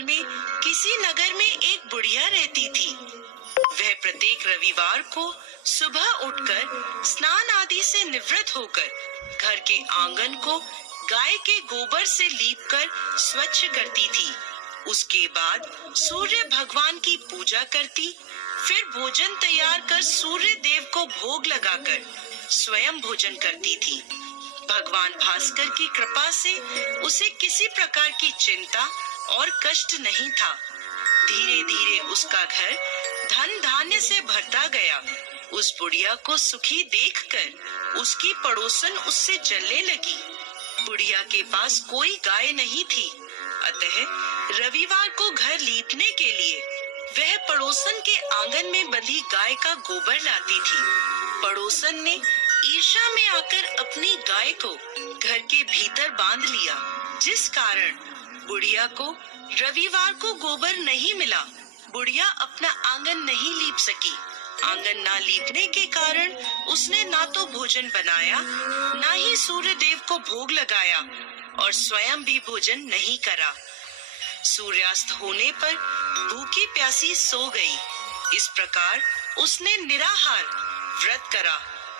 काल में किसी नगर में एक बुढ़िया रहती थी। वह प्रत्येक रविवार को सुबह उठकर स्नान आदि से निवृत्त होकर घर के आंगन को गाय के गोबर से लीपकर स्वच्छ करती थी। उसके बाद सूर्य भगवान की पूजा करती, फिर भोजन तैयार कर सूर्य देव को भोग लगाकर स्वयं भोजन करती थी। भगवान भास्कर की कृपा से उसे किसी प्रकार की चिंता और कष्ट नहीं था। धीरे धीरे उसका घर धन धान्य से भरता गया। उस बुढ़िया को सुखी देखकर उसकी पड़ोसन उससे जलने लगी। बुढ़िया के पास कोई गाय नहीं थी, अतः रविवार को घर लीपने के लिए वह पड़ोसन के आंगन में बंधी गाय का गोबर लाती थी। पड़ोसन ने ईर्ष्या में आकर अपनी गाय को घर के भीतर बांध लिया, जिस कारण बुढ़िया को रविवार को गोबर नहीं मिला। बुढ़िया अपना आंगन नहीं लीप सकी। आंगन ना लीपने के कारण उसने ना तो भोजन बनाया, ना ही सूर्य देव को भोग लगाया और स्वयं भी भोजन नहीं करा। सूर्यास्त होने पर भूखी प्यासी सो गई। इस प्रकार उसने निराहार व्रत करा।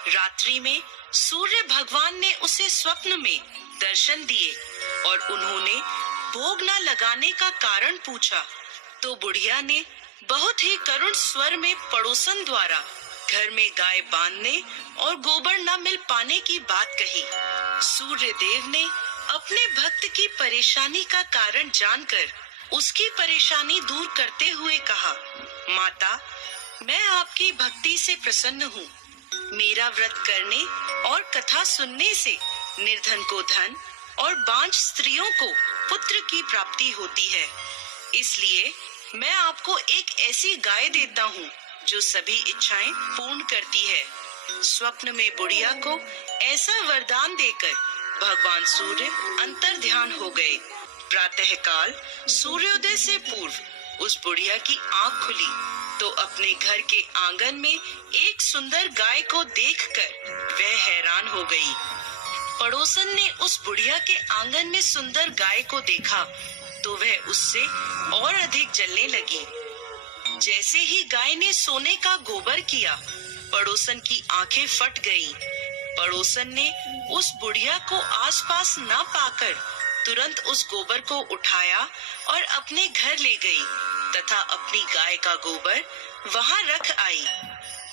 रात्रि में सूर्य भगवान ने उसे स्वप्न में दर्शन दिए और उन्होंने भोग न लगाने का कारण पूछा, तो बुढ़िया ने बहुत ही करुण स्वर में पड़ोसन द्वारा घर में गाय बांधने और गोबर न मिल पाने की बात कही। सूर्य देव ने अपने भक्त की परेशानी का कारण जानकर उसकी परेशानी दूर करते हुए कहा, माता, मैं आपकी भक्ति से प्रसन्न हूँ। मेरा व्रत करने और कथा सुनने से निर्धन को धन और बांझ स्त्रियों को पुत्र की प्राप्ति होती है। इसलिए मैं आपको एक ऐसी गाय देता हूँ जो सभी इच्छाएं पूर्ण करती है। स्वप्न में बुढ़िया को ऐसा वरदान देकर भगवान सूर्य अंतर ध्यान हो गए। प्रातः काल सूर्योदय से पूर्व उस बुढ़िया की आंख खुली तो अपने घर के आंगन में एक सुंदर गाय को देखकर वह हैरान हो गई। पड़ोसन ने उस बुढ़िया के आंगन में सुंदर गाय को देखा तो वह उससे और अधिक जलने लगी। जैसे ही गाय ने सोने का गोबर किया, पड़ोसन की आंखें फट गईं। पड़ोसन ने उस बुढ़िया को आसपास न पाकर तुरंत उस गोबर को उठाया और अपने घर ले गई तथा अपनी गाय का गोबर वहां रख आई।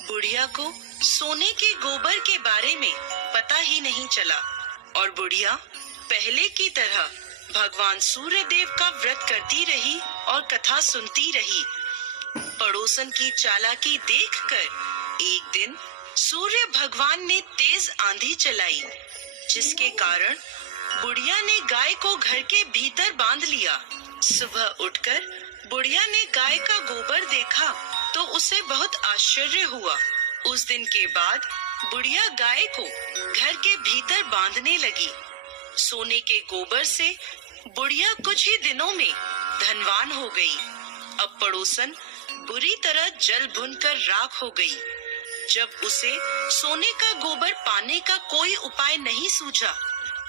बुढ़िया को सोने के गोबर के बारे में पता ही नहीं चला और बुढ़िया पहले की तरह भगवान सूर्य देव का व्रत करती रही और कथा सुनती रही। पड़ोसन की चालाकी देखकर एक दिन सूर्य भगवान ने तेज आंधी चलाई, जिसके कारण बुढ़िया ने गाय को घर के भीतर बांध लिया। सुबह उठकर बुढ़िया ने गाय का गोबर देखा तो उसे बहुत आश्चर्य हुआ। उस दिन के बाद बुढ़िया गाय को घर के भीतर बांधने लगी। सोने के गोबर से बुढ़िया कुछ ही दिनों में धनवान हो गई। अब पड़ोसन बुरी तरह जल भुनकर राख हो गई। जब उसे सोने का गोबर पाने का कोई उपाय नहीं सूझा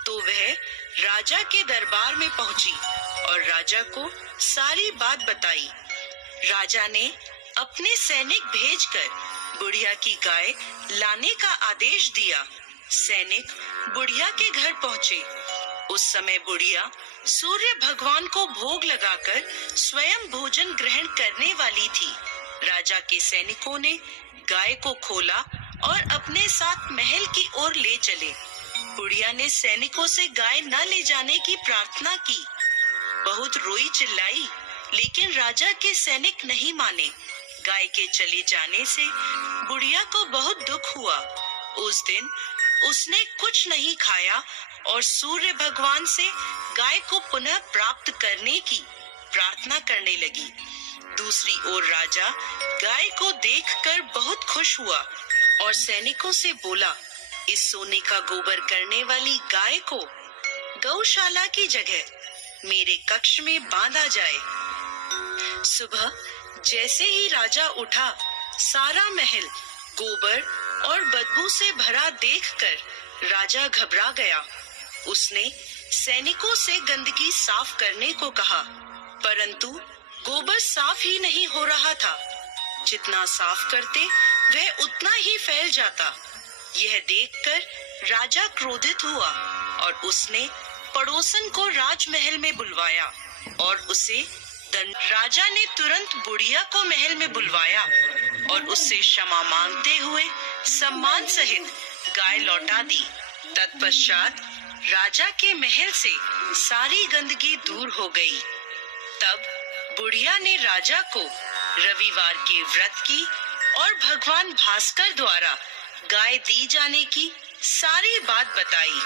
तो वह राजा के दरबार में पहुंची और राजा को सारी बात बताई। राजा ने अपने सैनिक भेजकर बुढ़िया की गाय लाने का आदेश दिया। सैनिक बुढ़िया के घर पहुंचे। उस समय बुढ़िया सूर्य भगवान को भोग लगाकर स्वयं भोजन ग्रहण करने वाली थी। राजा के सैनिकों ने गाय को खोला और अपने साथ महल की ओर ले चले। बुढ़िया ने सैनिकों से गाय न ले जाने की प्रार्थना की। बहुत रोई चिल्लाई, लेकिन राजा के सैनिक नहीं माने। गाय के चले जाने से बुढ़िया को बहुत दुख हुआ। उस दिन उसने कुछ नहीं खाया और सूर्य भगवान से गाय को पुनः प्राप्त करने की प्रार्थना करने लगी। दूसरी ओर राजा गाय को देखकर बहुत खुश हुआ और सैनिकों से बोला, इस सोने का गोबर करने वाली गाय को गौशाला की जगह मेरे कक्ष में बांधा जाए। सुबह जैसे ही राजा उठा, सारा महल गोबर और बदबू से भरा देखकर राजा घबरा गया। उसने सैनिकों से गंदगी साफ करने को कहा। परंतु गोबर साफ ही नहीं हो रहा था। जितना साफ करते वह उतना ही फैल जाता। यह देखकर राजा क्रोधित हुआ और उसने पड़ोसन को राजमहल में बुलवाया और उसे दंड। राजा ने तुरंत बुढ़िया को महल में बुलवाया और उससे क्षमा मांगते हुए सम्मान सहित गाय लौटा दी। तत्पश्चात राजा के महल से सारी गंदगी दूर हो गई। तब बुढ़िया ने राजा को रविवार के व्रत की और भगवान भास्कर द्वारा गाय दी जाने की सारी बात बताई।